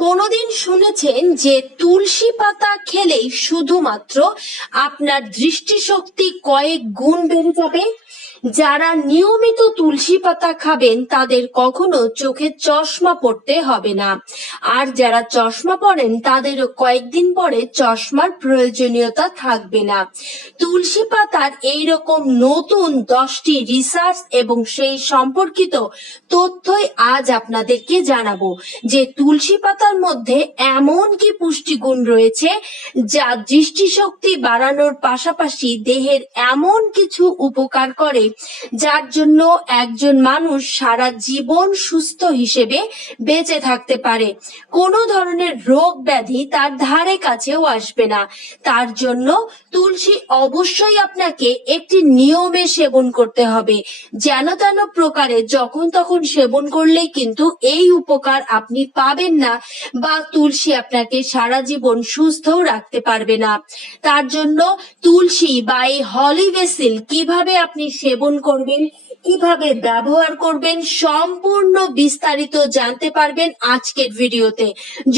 কোনোদিন শুনেছেন যে তুলসী পাতা খেলেই শুধুমাত্র আপনার দৃষ্টিশক্তি কয়েক গুণ বেড়ে যাবে? যারা নিয়মিত তুলসী পাতা খাবেন তাদের কখনো চোখে চশমা পড়তে হবে না, আর যারা চশমা পরেন তাদেরও কয়েকদিন পরে চশমার প্রয়োজনীয়তা থাকবে না। তুলসী পাতার এইরকম নতুন 10টি রিসার্চ এবং সেই সম্পর্কিত তথ্যই আজ আপনাদেরকে জানাবো যে তুলসী পাতার মধ্যে এমন কি পুষ্টিগুণ রয়েছে যা দৃষ্টিশক্তি বাড়ানোর পাশাপাশি দেহের এমন কিছু উপকার করে যার জন্য একজন মানুষ সারা জীবন সুস্থ হিসেবে বেঁচে থাকতে পারে, কোনো ধরনের রোগ ব্যাধি তার ধারে কাছেও আসবে না। তার জন্য তুলসী অবশ্যই আপনাকে একটি নিয়মে সেবন করতে হবে। যেন তেন প্রকারে যখন তখন সেবন করলেই কিন্তু এই উপকার আপনি পাবেন না, বা তুলসী আপনাকে সারা জীবন সুস্থও রাখতে পারবে না। তার জন্য তুলসী বা এই হলি বেসিল কিভাবে আপনি সেবন করবেন, কিভাবে ব্যবহার করবেন, সম্পূর্ণ বিস্তারিত জানতে পারবেন আজকের ভিডিওতে।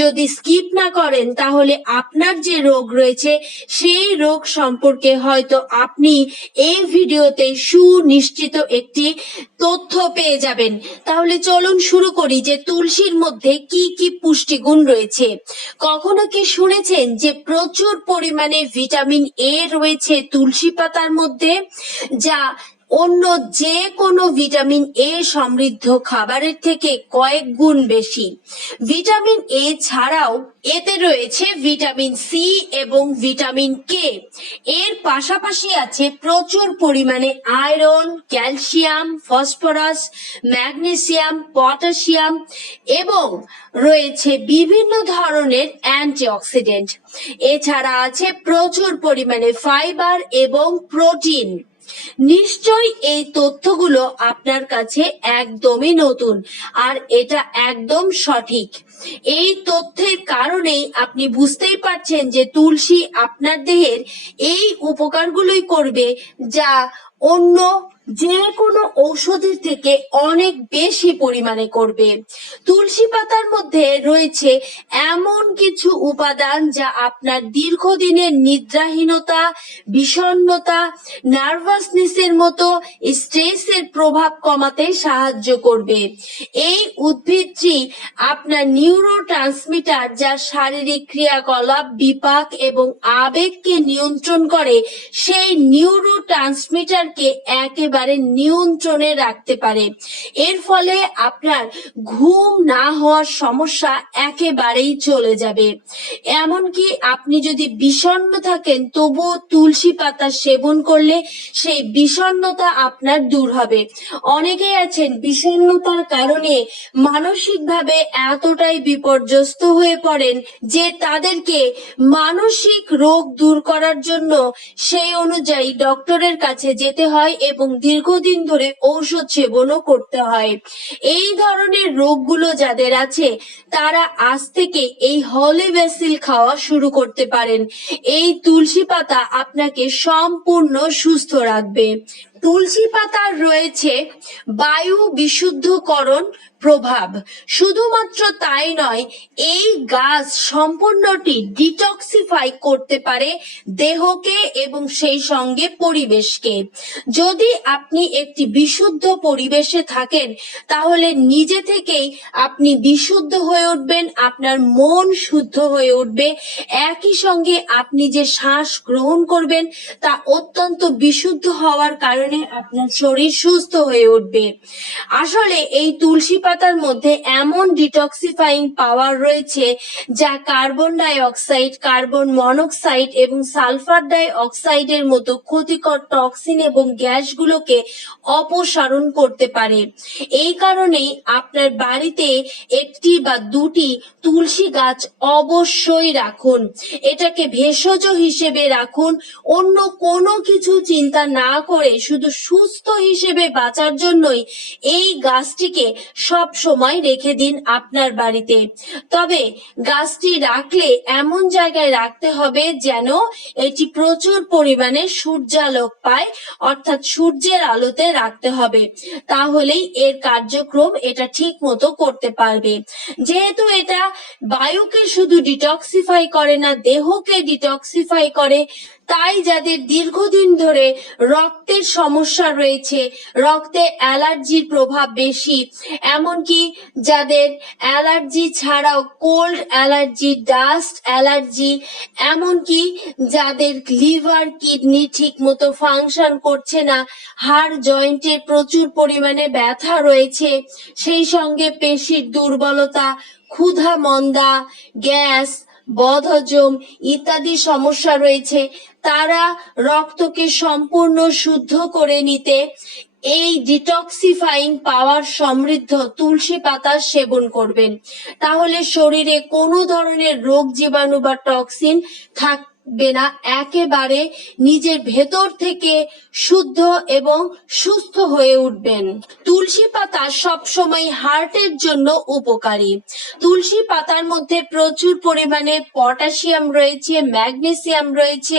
যদি স্কিপ না করেন তাহলে আপনার যে রোগ রয়েছে সেই রোগ সম্পর্কে হয়তো আপনি এই ভিডিওতে সুনিশ্চিত একটি তথ্য পেয়ে যাবেন। তাহলে চলুন শুরু করি যে তুলসীর মধ্যে কি কি পুষ্টিগুণ রয়েছে। কখনো কি শুনেছেন যে প্রচুর পরিমাণে ভিটামিন এ রয়েছে তুলসী পাতার মধ্যে, যা অন্য যে কোনো ভিটামিন এ সমৃদ্ধ খাবারের থেকে কয়েক গুণ বেশি। ভিটামিন এ ছাড়াও এতে রয়েছে ভিটামিন সি এবং ভিটামিন কে। এর পাশাপাশি আছে প্রচুর পরিমাণে iron, calcium, phosphorus, magnesium, potassium এবং রয়েছে বিভিন্ন ধরনের অ্যান্টিঅক্সিডেন্ট। এছাড়া আছে প্রচুর পরিমাণে ফাইবার এবং প্রোটিন। নিশ্চয়ই এই তথ্যগুলো আপনার কাছে একদমই নতুন, আর এটা একদম সঠিক। এই তথ্যের কারণেই আপনি বুঝতেই পারছেন যে তুলসী আপনার দেহের এই উপকারগুলোই করবে, যা অন্য যে কোনো ঔষধের থেকে অনেক বেশি পরিমাণে করবে। তুলসী পাতার মধ্যে রয়েছে এমন কিছু উপাদান যা আপনার দীর্ঘদিনের নিদ্রাহীনতা, বিষণ্ণতা, নার্ভাসনেসের মতো স্ট্রেসের প্রভাব কমাতে সাহায্য করবে। এই উদ্ভিদটি আপনার নিউরোট্রান্সমিটার, যা শারীরিক ক্রিয়াকলাপ, বিপাক এবং আবেগকে নিয়ন্ত্রণ করে, সেই নিউরোট্রান্সমিটারকে একেবারে নিয়ন্ত্রণে রাখতে পারে। এর ফলে আপনার ঘুম না হওয়ার সমস্যা একেবারেই চলে যাবে। এমনকি আপনি যদি বিষণ্ণ থাকেন তবুও তুলসী পাতা সেবন করলে সেই বিষণ্ণতা আপনার দূর হবে। অনেকেই আছেন বিষণ্ণতার কারণে মানসিকভাবে এতটাই বিপর্যস্ত হয়ে পড়েন যে তাদেরকে মানসিক রোগ দূর করার জন্য সেই অনুযায়ী ডক্টরের কাছে যেতে হয় এবং দীর্ঘদিন ধরে ঔষধ সেবনও করতে হয়। এই ধরনের রোগগুলো যাদের আছে তারা আজ থেকে এই হলি বেসিল খাওয়া শুরু করতে পারেন। এই তুলসী পাতা আপনাকে সম্পূর্ণ সুস্থ রাখবে। তুলসী পাতার রয়েছে বায়ু বিশুদ্ধকরণ প্রভাব। শুধুমাত্র তাই নয়, এই গাছ সম্পূর্ণটি ডিটক্সিফাই করতে পারে দেহকে এবং সেই সঙ্গে পরিবেশকে। যদি আপনি একটি বিশুদ্ধ পরিবেশে থাকেন তাহলে নিজে থেকেই আপনি বিশুদ্ধ হয়ে উঠবেন, আপনার মন শুদ্ধ হয়ে উঠবে, একই সঙ্গে আপনি যে শ্বাস গ্রহণ করবেন তা অত্যন্ত বিশুদ্ধ হওয়ার কারণে আপনার শরীর সুস্থ হয়ে উঠবে। আসলে এই তুলসী পাতার মধ্যে এমন ডিটক্সিফাইং পাওয়ার রয়েছে যা carbon die oxide, carbon monoxide এবং সালফার ডাই অক্সাইডের মতো ক্ষতিকর টক্সিন এবং গ্যাসগুলোকে অপসারণ করতে পারে। এই কারণেই আপনার বাড়িতে একটি বা দুটি তুলসী গাছ অবশ্যই রাখুন। এটাকে ভেষজ হিসেবে রাখুন, অন্য কোনো কিছু চিন্তা না করে শুধু শুধু সুস্থ হিসেবে বাঁচার জন্যই এই গাছটিকে সব সময় রেখে দিন আপনার বাড়িতে। তবে গাছটি রাখলে এমন জায়গায় রাখতে হবে যেন এটি প্রচুর পরিমাণে সূর্যালোক পায়, অর্থাৎ সূর্যের আলোতে রাখতে হবে, তাহলেই এর কার্যক্রম এটা ঠিক মতো করতে পারবে। যেহেতু এটা বায়ুকে শুধু ডিটক্সিফাই করে না, দেহকে ডিটক্সিফাই করে, তাই যাদের দীর্ঘদিন ধরে রক্তের সমস্যা রয়েছে, রক্তে অ্যালার্জির প্রভাব বেশি, এমনকি যাদের অ্যালার্জি ছাড়াও কোল্ড অ্যালার্জি, ডাস্ট অ্যালার্জি, এমনকি যাদের লিভার কিডনি ঠিক মতো ফাংশন করছে না, হাড় জয়েন্টের প্রচুর পরিমাণে ব্যথা রয়েছে, সেই সঙ্গে পেশির দুর্বলতা, ক্ষুধা মন্দা, গ্যাস, বদহজম ইত্যাদি সমস্যা রয়েছে, তারা রক্তকে সম্পূর্ণ শুদ্ধ করে নিতে এই ডিটক্সিফাইং পাওয়ার সমৃদ্ধ তুলসী পাতার সেবন করবেন। তাহলে শরীরে কোনো ধরনের রোগ জীবাণু বা টক্সিন থাকবে না, একেবারে নিজের ভেতর থেকে শুদ্ধ এবং সুস্থ হয়ে উঠবেন। তুলসী পাতা সবসময় হার্টের জন্য উপকারী। তুলসী পাতার মধ্যে প্রচুর পরিমাণে পটাশিয়াম রয়েছে, ম্যাগনেসিয়াম রয়েছে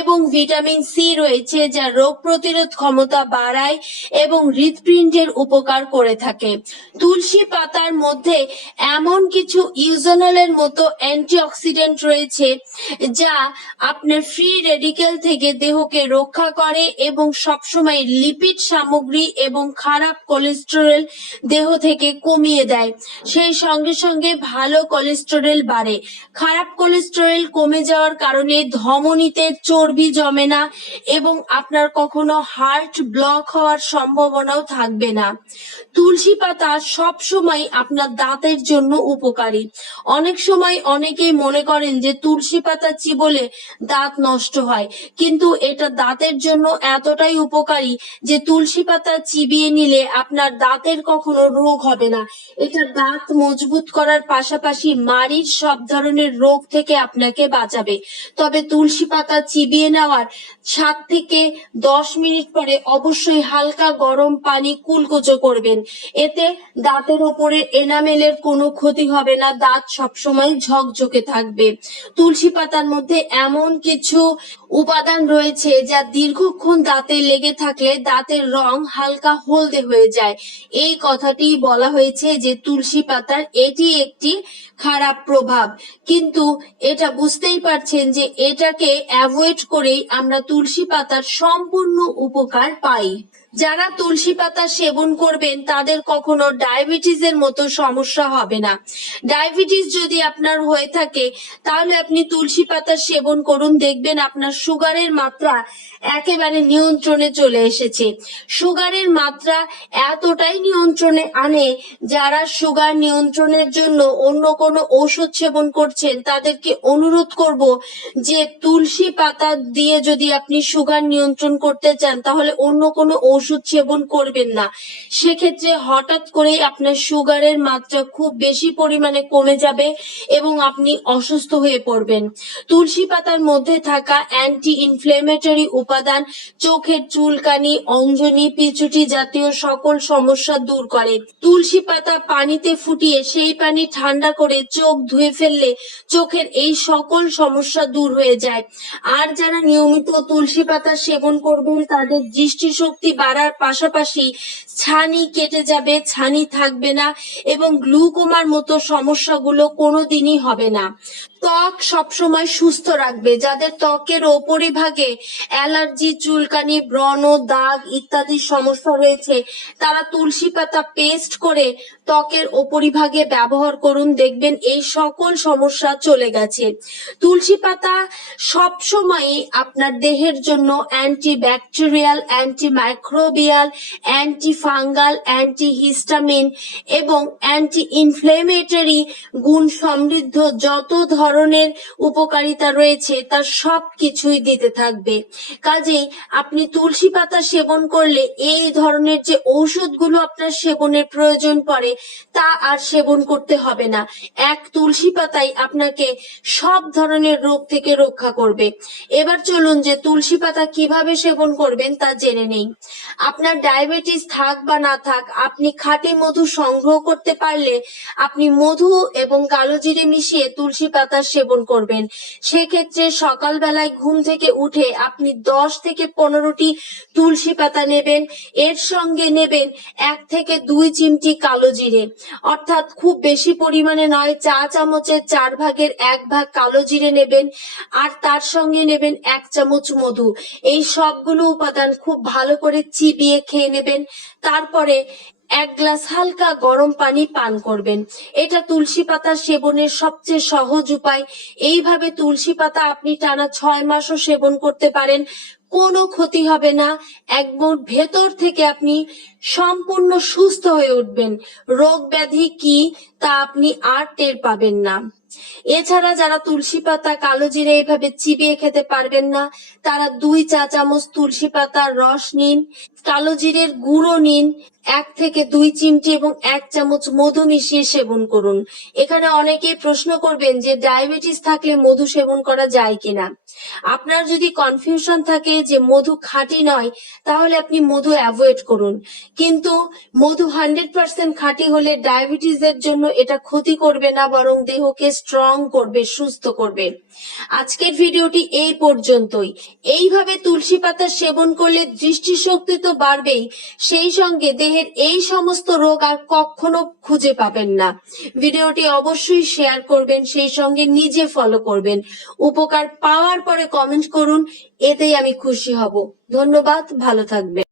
এবং ভিটামিন সি রয়েছে, যা রোগ প্রতিরোধ ক্ষমতা বাড়ায় এবং হৃৎপিণ্ডের উপকার করে থাকে। তুলসী পাতার মধ্যে এমন কিছু ইউজেনলের মতো অ্যান্টিঅক্সিডেন্ট রয়েছে যা আপনার ফ্রি রেডিকেল থেকে দেহকে রক্ষা করে এবং সবসময় লিপিড সামগ্রী এবং খারাপ কোলেস্টেরল দেহ থেকে কমিয়ে দেয়। সেই সঙ্গে সঙ্গে ভালো কোলেস্টেরল বাড়ে। খারাপ কোলেস্টেরল কমে যাওয়ার কারণে ধমনীতে চর্বি জমে না এবং আপনার কখনো হার্ট ব্লক হওয়ার সম্ভাবনাও থাকবে না। তুলসী পাতা সব সময় আপনার দাঁতের জন্য উপকারী। অনেক সময় অনেকেই মনে করেন যে তুলসী পাতা চিবোলে দাঁত নষ্ট হয়, কিন্তু এটা দাঁতের জন্য এতটাই উপকারী যে তুলসী পাতা চিবিয়ে নিলে আপনার দাঁতের কখনো রোগ হবে না। এটা দাঁত মজবুত করার পাশাপাশি মাড়ির সব ধরনের রোগ থেকে আপনাকে বাঁচাবে। তবে তুলসী পাতা চিবিয়ে নেওয়ার 7 থেকে 10 মিনিট পরে অবশ্যই হালকা গরম পানি কুলকুচো করবেন। এতে দাঁতের ওপরে এনামেলের কোনো ক্ষতি হবে না, দাঁত সবসময় ঝকঝকে থাকবে। তুলসী পাতার মধ্যে এমন কিছু উপাদান রয়েছে যা দীর্ঘক্ষণ দাঁতে লেগে থাকলে দাঁতের রং হালকা হলদে হয়ে যায়। এই কথাটি বলা হয়েছে যে তুলসী পাতার এটি একটি খারাপ প্রভাব, কিন্তু এটা বুঝতেই পারছেন যে এটাকে অ্যাভয়েড করেই আমরা তুলসী পাতার সম্পূর্ণ উপকার পাই। যারা তুলসী পাতা সেবন করবেন তাদের কখনো ডায়াবেটিসের মতো সমস্যা হবে না। ডায়াবেটিস যদি আপনার হয়ে থাকে তাহলে আপনি তুলসী পাতা সেবন করুন, দেখবেন আপনার সুগারের মাত্রা একেবারে নিয়ন্ত্রণে চলে এসেছে। সুগারের মাত্রা এতটাই নিয়ন্ত্রণে আনে, যারা সুগার নিয়ন্ত্রণের জন্য অন্য কোনো ঔষধ সেবন করছেন তাদেরকে অনুরোধ করব যে তুলসী পাতা দিয়ে যদি আপনি সুগার নিয়ন্ত্রণ করতে চান তাহলে অন্য কোনো ওষুধ সেবন করবেন না। সেক্ষেত্রে হঠাৎ করেই আপনার সুগারের মাত্রা খুব বেশি পরিমাণে কমে যাবে এবং আপনি অসুস্থ হয়ে পড়বেন। তুলসী পাতার মধ্যে থাকা অ্যান্টি ইনফ্লেমেটরি উপাদান চোখের চুলকানি, অঞ্জনি, পিছুটি জাতীয় সকল সমস্যা দূর করে। তুলসী পাতা পানিতে ফুটিয়ে সেই পানি ঠান্ডা করে চোখ ধুয়ে ফেললে চোখের এই সকল সমস্যা দূর হয়ে যায়। আর যারা নিয়মিত তুলসী পাতা সেবন করবেন তাদের দৃষ্টিশক্তি বাড়ার পাশাপাশি ছানি কেটে যাবে, ছানি থাকবে না এবং গ্লুকোমার মতো সমস্যাগুলো কোনোদিনই হবে না। ত্বক সবসময় সুস্থ রাখবে। যাদের ত্বকের ওপরিভাগে অ্যালার্জি, চুলকানি, ব্রণ, দাগ ইত্যাদি সমস্যা রয়েছে তারা তুলসী পাতা পেস্ট করে ত্বকের ওপরিভাগে ব্যবহার করুন, দেখবেন এই সকল সমস্যা চলে গেছে। তুলসী পাতা সবসময় আপনার দেহের জন্য anti bacterial, anti microbial, anti fungal, anti histamine এবং অ্যান্টি ইনফ্লেমেটরি গুণ সমৃদ্ধ যত ধরনের ধরনের উপকারিতা রয়েছে তার সবকিছুই দিতে থাকবে। কাজেই আপনি তুলসী পাতা সেবন করলে এই ধরনের যে ঔষধগুলো আপনার সেবনের প্রয়োজন পড়ে তা আর সেবন করতে হবে না। এক তুলসী পাতাই আপনাকে সব ধরনের রোগ থেকে রক্ষা করবে। এবার চলুন যে তুলসী পাতা কিভাবে সেবন করবেন তা জেনে নেই। আপনার ডায়াবেটিস থাক বা না থাক, আপনি খাঁটি মধু সংগ্রহ করতে পারলে আপনি মধু এবং কালো জিরে মিশিয়ে তুলসী পাতা সেবন করবেন। সেক্ষেত্রে সকালবেলায় ঘুম থেকে উঠে আপনি 10 থেকে 15টি তুলসী পাতা নেবেন, এর সঙ্গে নেবেন 1 থেকে 2 চিমটি কালো জিরে, অর্থাৎ খুব বেশি পরিমাণে নয়, চা চামচের 4 ভাগের 1 ভাগ কালো জিরে নেবেন, আর তার সঙ্গে নেবেন 1 চামচ মধু। এই সবগুলো উপাদান খুব ভালো করে চিবিয়ে খেয়ে নেবেন। তারপরে 1 গ্লাস হালকা গরম পানি পান করবেন। এটা তুলসী পাতা সেবনের সবচেয়ে সহজ উপায়। এইভাবে তুলসী পাতা আপনি টানা 6 মাসও সেবন করতে পারেন, কোনো ক্ষতি হবে না। একদম ভেতর থেকে আপনি সম্পূর্ণ সুস্থ হয়ে উঠবেন। রোগ ব্যাধি কি তা আপনি আর টের পাবেন না। এছাড়া যারা তুলসী পাতা কালো জিরে এইভাবে চিবিয়ে খেতে পারবেন না, তারা 2 চা চামচ তুলসী পাতার রস নিন, কালো জিরের গুঁড়ো নিন 1 থেকে 2 চিমটি এবং 1 চামচ মধু মিশিয়ে সেবন করুন। এখানে অনেকেই প্রশ্ন করবেন যে ডায়াবেটিস থাকলে মধু সেবন করা যায় কিনা। আপনার যদি কনফিউশন থাকে যে মধু খাঁটি নয়, তাহলে আপনি মধু অ্যাভয়েড করুন। কিন্তু মধু 100% খাঁটি হলে ডায়াবেটিসের জন্য এটা ক্ষতি করবে না, বরং দেহকে স্ট্রং করবে, সুস্থ করবে। আজকের ভিডিওটি এই পর্যন্তই। এইভাবে তুলসী পাতা সেবন করলে দৃষ্টিশক্তি তো বাড়বেই, সেই সঙ্গে দেহের এই সমস্ত রোগ আর কখনো খুঁজে পাবেন না। ভিডিওটি অবশ্যই শেয়ার করবেন, সেই সঙ্গে নিজে ফলো করবেন। উপকার পাওয়ার পরে কমেন্ট করুন, এতেই আমি খুশি হব। ধন্যবাদ, ভালো থাকবেন।